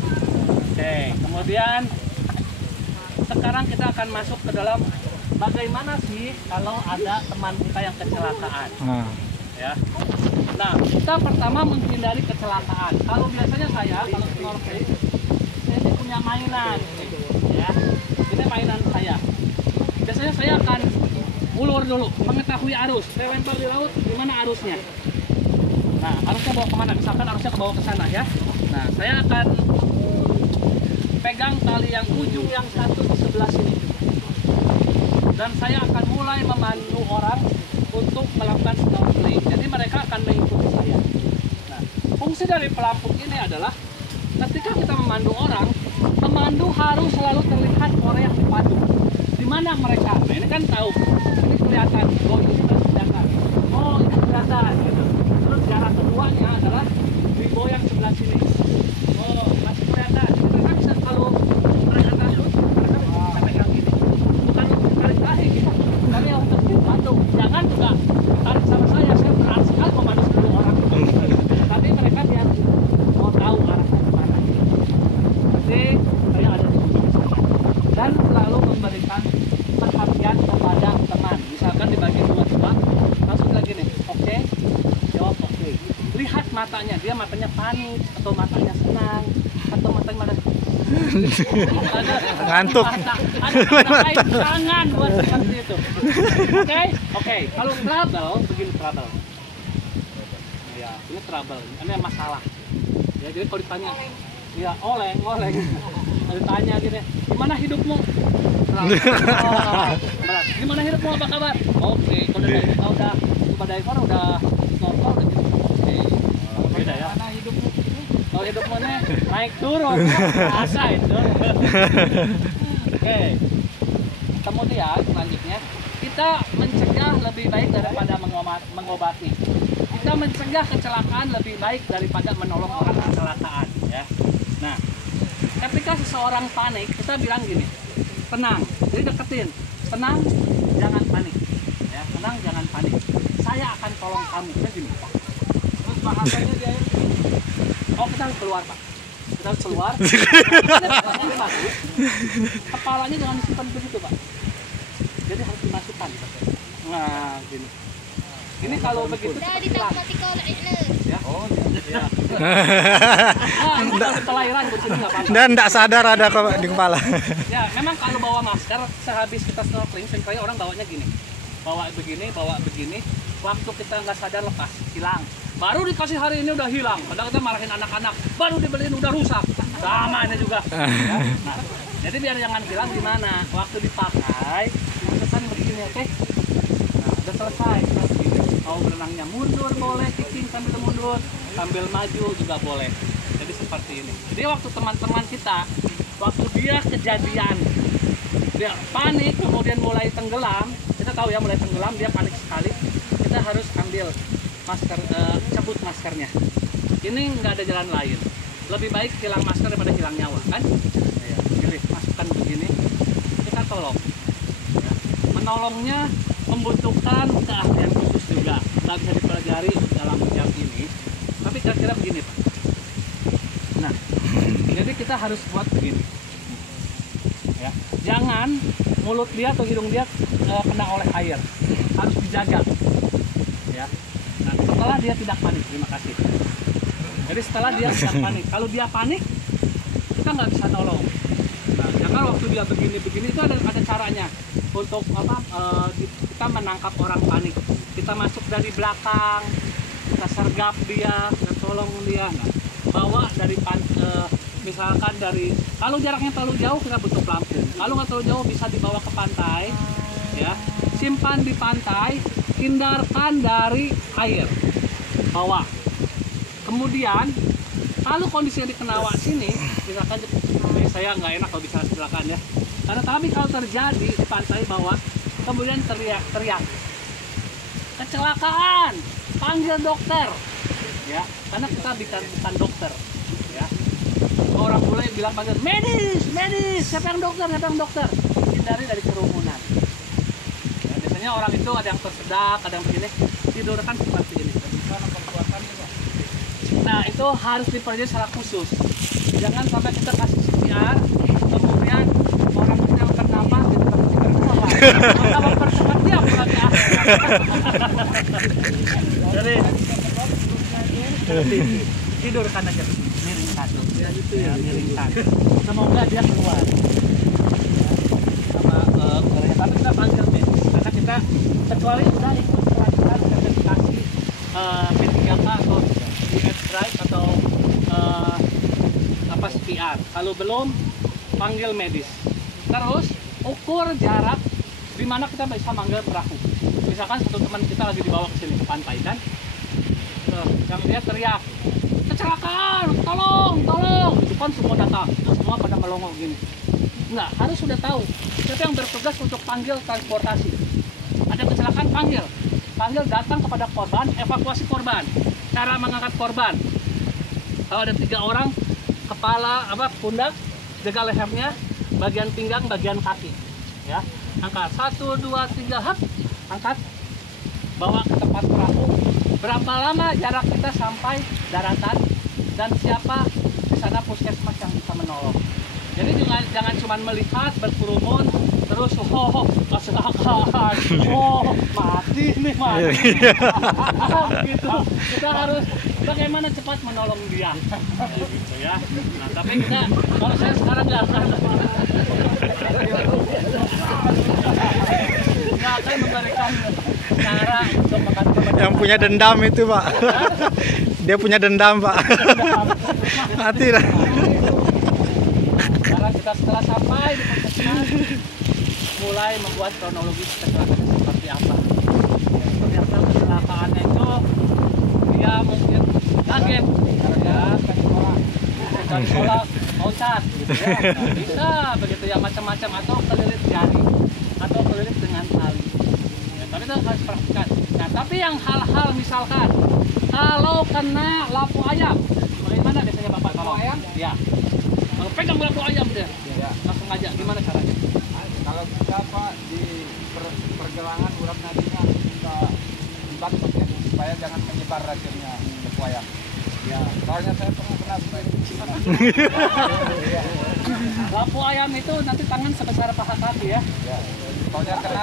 Oke, kemudian sekarang kita akan masuk ke dalam bagaimana sih kalau ada teman kita yang kecelakaan. Ya. Nah, kita pertama menghindari kecelakaan. Kalau biasanya saya kalau snorkeling, saya ini punya mainan, ya. Ini mainan saya. Biasanya saya akan ulur dulu, mengetahui arus. Saya lempar di laut, di mana arusnya. Nah, arusnya bawa kemana? Misalkan arusnya ke bawah ke sana, ya. Nah, saya akan pegang tali yang ujung yang satu di sebelah sini. Dan saya akan mulai memandu orang untuk melakukan snorkeling. Jadi mereka akan mengikuti saya. Nah, fungsi dari pelampung ini adalah ketika kita memandu orang, pemandu harus selalu terlihat orang yang dipandu. Di mana mereka? Nah, ini kan tahu. Ini kelihatan. Oh, ini kelihatan. Oh, ini kelihatan. Gitu. Terus jarak keduanya adalah di bawah yang sebelah sini. Oh, masih kelihatan. Mereka bisa kalau mereka takut, mereka bisa pegang ini. Bukan untuk tarik-tarik gitu. Tapi yang untuk dibantu. Jangan juga tarik sama saya berat sekali memandu 10 orang. Tapi mereka biar mau tahu arahnya kemana. Jadi saya ada di ujung sana. Dan selalu memberikan perhatian kepada teman. Misalkan dibagi 2-2, langsung bilang gini, oke, jawab oke. Lihat matanya, dia matanya panik, atau matanya senang, atau matanya mana? Ngantuk. Ada tangan buat seperti itu. Oke. Kalau trouble, begini trouble. Ya, ini trouble. Ini masalah. Ya, jadi kalau ditanya, ya oleng. Kalau ditanya gini, gimana hidupmu? Berat. Gimana hidupmu? Apa kabar? Oke. Kalau udah scuba diver, udah snorkel, udah gitu. Oke. Beda ya. Gimana hidupmu? Kalau hidupmu nih naik turun, biasa itu. Oke. Kemudian selanjutnya kita mencegah lebih baik daripada mengobati. Kita mencegah kecelakaan lebih baik daripada menolong orang kecelakaan, ya. Nah, ketika seseorang panik, kita bilang gini, tenang, jadi deketin, tenang, jangan panik, ya, tenang, jangan panik. Saya akan tolong kamu, ya gini. Terus bahasanya dia, oh kita harus keluar, Pak. Kita harus keluar. Kepalanya jangan disimpan begitu, Pak. Jadi harus dimasukkan. Nah, gini. Ini kalau begitu Dah cepat hilang. ditakmati kalau ini. Ya. Oh, iya. Nah, ini kalau pelayaran begini nggak apa-apa. Dan tidak sadar ada di kepala. Ya, memang kalau bawa masker sehabis kita snorkeling, seringkali orang bawanya gini. Bawa begini, waktu kita nggak sadar lepas, hilang. Baru dikasih hari ini udah hilang. Padahal kita marahin anak-anak, baru dibeliin udah rusak. Sama ini juga. Ya. Nah, Jadi biar jangan hilang di mana. Waktu dipakai, masukkan begini, oke? Nah, udah selesai. Mau berenangnya mundur boleh, kicking sambil mundur, sambil maju juga boleh. Jadi seperti ini. Jadi waktu teman-teman kita, waktu dia kejadian, dia panik, kemudian mulai tenggelam, kita tahu ya mulai tenggelam, dia panik sekali. Kita harus ambil masker, cabut maskernya. Ini nggak ada jalan lain. Lebih baik hilang masker daripada hilang nyawa, kan? Ya, pilih, masukkan begini, kita tolong. Ya. Menolongnya membutuhkan keahlian khusus juga, tak bisa dipelajari dalam jam ini. Tapi kira-kira begini, Pak. Nah, jadi kita harus buat begini. Ya, jangan mulut dia atau hidung dia kena oleh air, harus dijaga. Ya. Nah, setelah dia tidak panik, terima kasih. Jadi setelah dia tidak panik, kalau dia panik, kita nggak bisa nolong. Nah, jangan waktu dia begini-begini itu ada caranya untuk apa? Kita menangkap orang panik. Kita masuk dari belakang, kita sergap dia, kita tolong dia. Nah, bawa dari misalkan dari, kalau jaraknya terlalu jauh kita butuh pelampung. Kalau nggak terlalu jauh bisa dibawa ke pantai, ya. Simpan di pantai, hindarkan dari air, bawa. Kemudian kalau kondisinya di Kenawa sini, misalkan saya nggak enak kalau bicara silakan ya. Karena tapi kalau terjadi di pantai bawah, kemudian teriak, kecelakaan, panggil dokter, ya. Karena kita bukan dokter, ya. Orang bule bilang panggil medis, siapa yang dokter, hindari dari kerumunan. Ya, biasanya orang itu ada yang tersedak, ada yang begini, tidurkan seperti ini. Nah, itu harus dipelajari secara khusus. Jangan sampai kita kasih CPR, kemudian orang itu yang ternampak kita kasih berdua. Maka mempercepat dia pulang ke akhir. Jadi tidurkan aja, miringkan. Ya, miringkan. Semoga dia keluar. Sama tapi kita panggil medis karena kita kecuali udah ikut pelatihan sertifikasi P3K atau drive atau CPR. Kalau belum, panggil medis. Terus ukur jarak di mana kita bisa manggil perahu. Misalkan satu teman kita lagi dibawa ke sini ke pantai kan, yang dia teriak kecelakaan, tolong, itu kan semua datang, semua pada melongo gini. Enggak, harus sudah tahu siapa yang bertugas untuk panggil transportasi. Ada kecelakaan, panggil datang kepada korban, evakuasi korban. Cara mengangkat korban, kalau ada 3 orang, kepala pundak, jaga lehernya, bagian pinggang, bagian kaki, ya. Angkat 1, 2, 3, hap, angkat, bawa ke tempat perahu. Berapa lama jarak kita sampai daratan, dan siapa di sana puskesmas yang bisa menolong. Jadi jangan cuma melihat berkerumun terus kecelakaan, mati nih gitu. Kita harus bagaimana cepat menolong dia, gitu ya. Nah, tapi kita kalau saya sekarang nggak akan memberikan cara untuk makan Yang punya dendam itu, Pak. Dia punya dendam, Pak. Mati dah. Karena kita setelah sampai di puskesmas mulai membuat kronologis kecelakaan seperti apa. Ternyata kecelakaannya itu dia mungkin kaget, ya, dari sekolah loncat, gitu ya. Nah, bisa begitu ya, macam-macam, atau kelilit jari, atau kelilit dengan tali. Ya, tapi itu harus perhatikan. Nah, tapi yang hal-hal misalkan kalau kena lampu ayam, bagaimana biasanya Bapak tolong? Lampu ayam? Ya. Kalau pegang lampu ayam dia, ya, langsung aja. Gimana caranya? Kalau kita Pak di pergelangan urat nadinya kita batuk ya, supaya jangan menyebar racunnya ke wayang. Ya, soalnya saya pernah lampu ayam itu nanti tangan sebesar paha kaki ya. Ya. Soalnya kena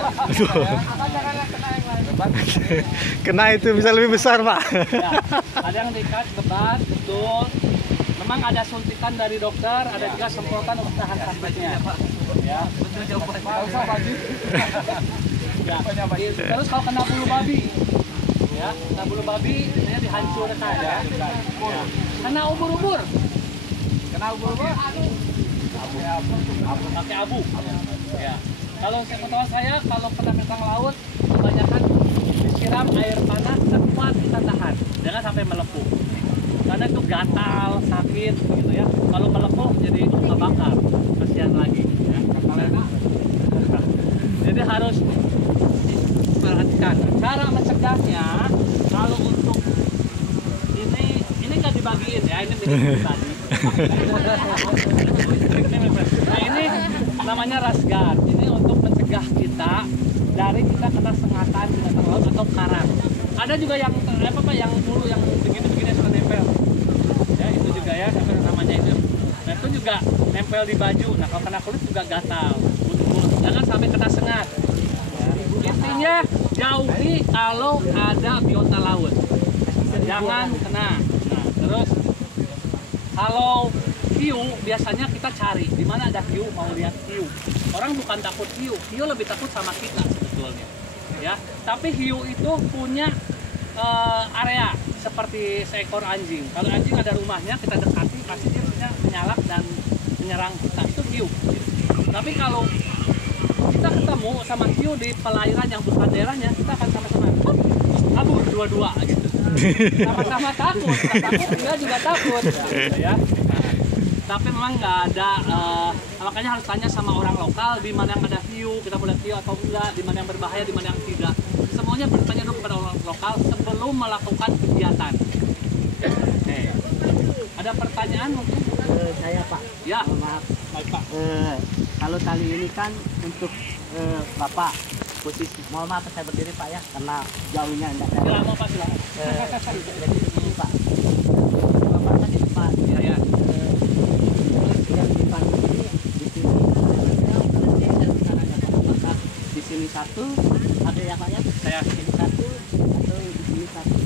ya. Kena itu bisa lebih besar, Pak. Ya, ada yang diikat bebat, betul. Memang ada suntikan dari dokter, ada juga semprotan untuk tahan sakitnya. Ya, betul jawaban. Ya. Terus kalau kena bulu babi, ya, kena bulu babi biasanya dihancurkan ya. Kena ubur-ubur. Kena ubur-ubur? pakai abu. Ya. Kalau pengetahuan saya, kalau kena binatang laut, kebanyakan disiram air panas sekuat kita tahan, jangan sampai melepuh. Karena itu gatal, sakit, gitu ya. Kalau melepuh jadi kebakar, kasihan lagi. Ya. Jadi harus perhatikan. Cara mencegahnya, kalau untuk ini nggak dibagiin ya, ini milik tadi. Nah ini namanya rasgar. Ini untuk mencegah kita dari kita kena sengatan binatang laut atau karang. Ada juga yang yang dulu yang begini-begini suka nempel. Ya itu juga ya, namanya itu. Nah itu juga nempel di baju. Nah kalau kena kulit juga gatal. Jangan sampai kena sengat. Intinya jauhi kalau ada biota laut. Jangan kena. Nah terus kalau hiu biasanya kita cari di mana ada hiu, mau lihat hiu. Orang bukan takut hiu lebih takut sama kita sebetulnya. Ya, tapi hiu itu punya area seperti seekor anjing. Kalau anjing ada rumahnya, kita dekati pasti dia punya menyalak dan menyerang kita. Itu hiu. Tapi kalau kita ketemu sama hiu di perairan yang bukan daerahnya, kita akan sama-sama kabur dua-dua gitu. Sama-sama takut, dia juga takut ya. Tapi memang nggak ada, makanya harus tanya sama orang lokal di mana yang ada hiu, kita boleh hiu atau enggak, di mana yang berbahaya, di mana yang tidak. Semuanya bertanya dulu kepada orang lokal sebelum melakukan kegiatan. Ada pertanyaan mungkin? Saya Pak. Ya. Maaf. Baik Pak. Kalau tali ini kan untuk Bapak posisi, mohon maaf saya berdiri Pak ya, karena jauhnya enggak saya. Silakan Pak, silakan. Jadi ini Pak, Bapak kan di depan. Ya, ya. Yang di depan ini di sini apakah di sini satu ada yang Pak ya? Saya. Di sini satu atau di sini satu?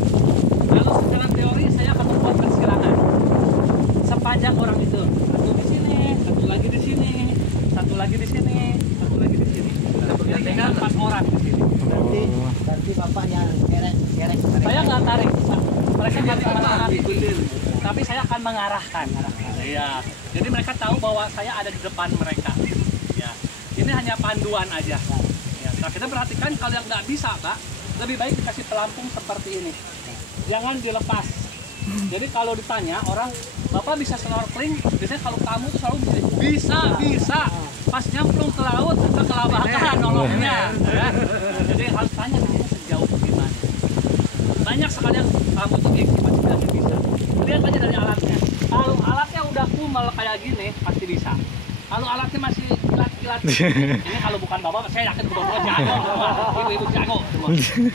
Kalau secara teori saya akan membuat persilangan sepanjang orang itu, satu di sini, satu lagi di sini, satu lagi di sini, satu lagi di sini. Jadi tinggal 4 orang di sini. Berarti Bapak yang gerek. Saya nggak tarik, mereka jadi menarik, tapi saya akan mengarahkan. Iya, jadi mereka tahu bahwa saya ada di depan mereka. Ya, ini hanya panduan aja. Ya, nah kita perhatikan kalau yang nggak bisa, Pak, lebih baik dikasih pelampung seperti ini. Jangan dilepas. Jadi kalau ditanya orang, Bapak bisa snorkeling? Biasanya kalau tamu tuh selalu bisa. Pas nyemplung ke laut, kita kelabakan nolongnya. Ya. Jadi harus tanya ini sejauh bagaimana. Banyak sekali yang tamu tuh gengsi pasti bilang bisa. Lihat aja dari alatnya. Kalau alatnya udah kumal kayak gini, pasti bisa. Kalau alatnya masih kilat-kilat, ini kalau bukan bapak, saya yakin bapak jago, ibu-ibu jago.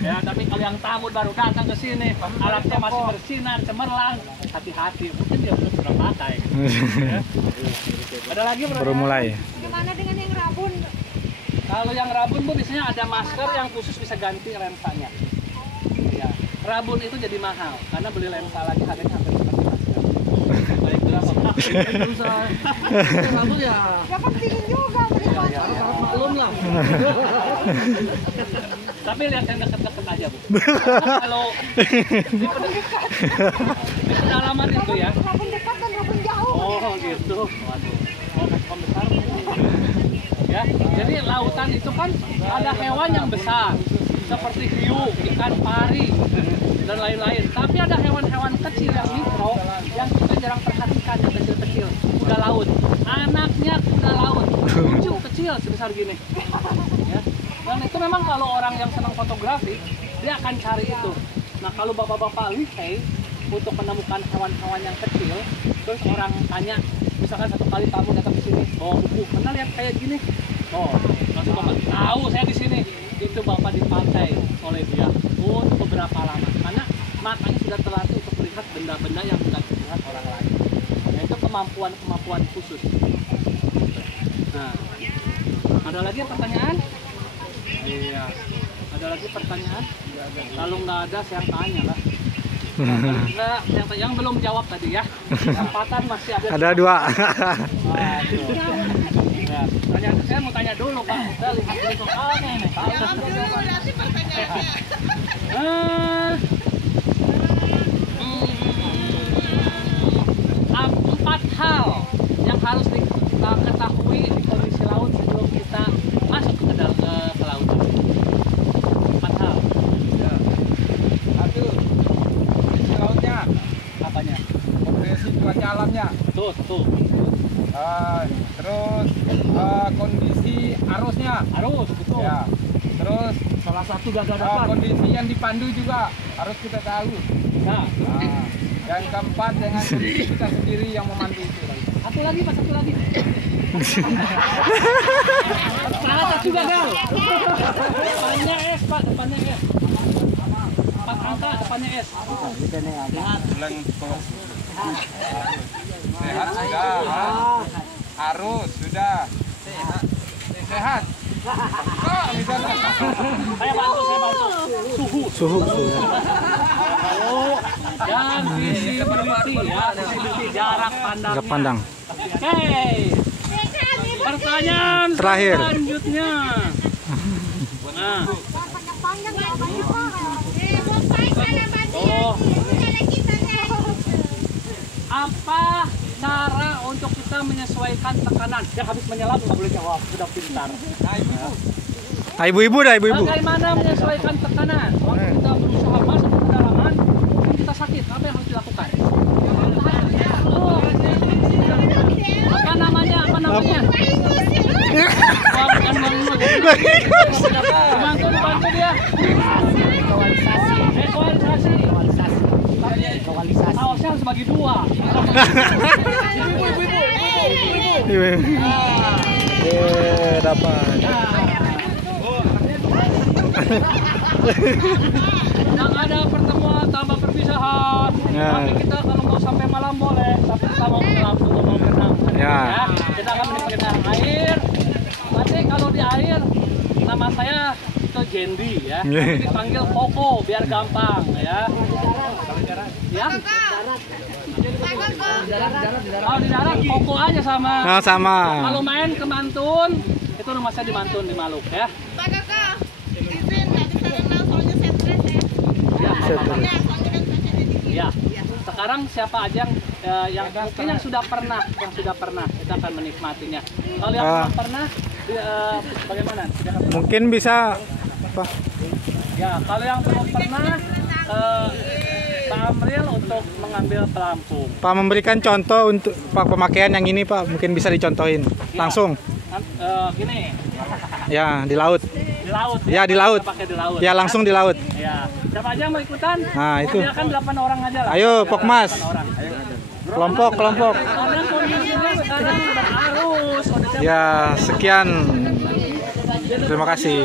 Ya, tapi kalau yang tamu baru datang ke sini, alatnya masih bersinar, cemerlang, hati-hati, mungkin dia belum pernah pakai. Ya. Ada lagi Baru mulai. Gimana dengan yang rabun? Kalau yang rabun Bu biasanya ada masker yang khusus bisa ganti lensanya. Ya, rabun itu jadi mahal karena beli lensa lagi harganya hampir seperti masker. Baik berapa Pak? Rabun ya. Ya penting juga beli Belum lah. Tapi lihat yang dekat-dekat aja Bu. Kalau di pedalaman itu ya. rabun dekat dan rabun jauh. Oh gitu. Waduh. Oh kapan besar. Ya, jadi lautan itu kan ada hewan yang besar seperti hiu, ikan pari dan lain-lain. Tapi ada hewan-hewan kecil yang mikro yang kita jarang perhatikan, yang kecil-kecil. Kuda laut, anaknya kuda laut, lucu kecil sebesar gini. Ya. Dan itu memang kalau orang yang senang fotografi dia akan cari itu. Nah kalau bapak-bapak lihai untuk menemukan hewan-hewan yang kecil, terus orang tanya, misalkan satu kali tamu datang ke sini, bawa buku, pernah lihat kayak gini? Oh, langsung bapak tahu saya di sini. Itu bapak dipakai oleh dia untuk beberapa lama, karena matanya sudah terlatih untuk melihat benda-benda yang bukan dilihat orang lain. Nah, itu kemampuan khusus. Nah, ada lagi pertanyaan? Iya. Ada lagi pertanyaan? Kalau nggak ada, saya tanya lah. Enggak, yang belum jawab tadi ya. Kesempatan masih ada. Ada 2. Waduh. Ya, pertanyaan saya mau tanya dulu Pak. Kita lihat ini soalnya ini. Empat hal yang harus kita ketahui betul, satu. Terus kondisi arusnya. Arus, betul. Ya. Terus Salah satu gagah-gagah. kondisi yang dipandu juga harus kita tahu. Nah, Nah, yang keempat dengan kondisi kita sendiri yang memandu itu. satu lagi Pak, satu lagi. Salah satu gagal. Depannya S Pak, depannya S. 4 angka depannya S. Lengkap. Sehat sudah. Arus sudah. Sehat. Oh, misalnya. Saya bantu. Suhu. Dan visibility ya, visibility jarak pandangnya. Jarak pandang. Oke. Pertanyaan Terakhir. selanjutnya. Nah, Panjang ya baju Pak. oh, apa cara untuk kita menyesuaikan tekanan? Yang habis menyelam nggak boleh jawab, sudah pintar. Ah, ibu-ibu dah, ibu-ibu. Bagaimana menyesuaikan tekanan? Waktu kita berusaha masuk ke kedalaman, mungkin kita sakit. Apa yang harus dilakukan? Oh, apa namanya? Apa namanya? Wah, bukan bangun. Bantu dia. Ekualisasi. Awasnya harus bagi dua. Dapat. Yang ada pertemuan tambah perpisahan. Ya. Tapi kita kalau mau sampai malam boleh, tapi kita mau menyelam atau mau berenang. Ya. Kita akan menyelam air. Nanti kalau di air, nama saya itu Jendi ya. Tapi dipanggil Koko biar gampang ya. Ya. Kalau di darat Koko aja sama. Nah, sama. Kalau main ke Mantun, itu rumah saya di Mantun di Maluk ya. Pak Kakak, izin nggak bisa renang soalnya stres ya. Ya. Ya, soalnya kan cuacanya dingin. Ya. Sekarang siapa aja yang mungkin yang sudah pernah kita akan menikmatinya. Kalau yang belum pernah bagaimana? Mungkin bisa apa? Ya, kalau yang belum pernah Pak Amril untuk mengambil pelampung. Pak memberikan contoh untuk Pak pemakaian yang ini Pak, mungkin bisa dicontohin langsung. Gini, Ya, di laut. di laut. Ya, di laut. Kita pakai di laut. Ya, langsung di laut. Ya. Siapa aja yang mau ikutan? Nah, itu. Kan 8 orang aja lah. Ayo, Pokmas. 8 orang. Kelompok. Karena kondisinya sekarang berarus. Ya, sekian. Terima kasih.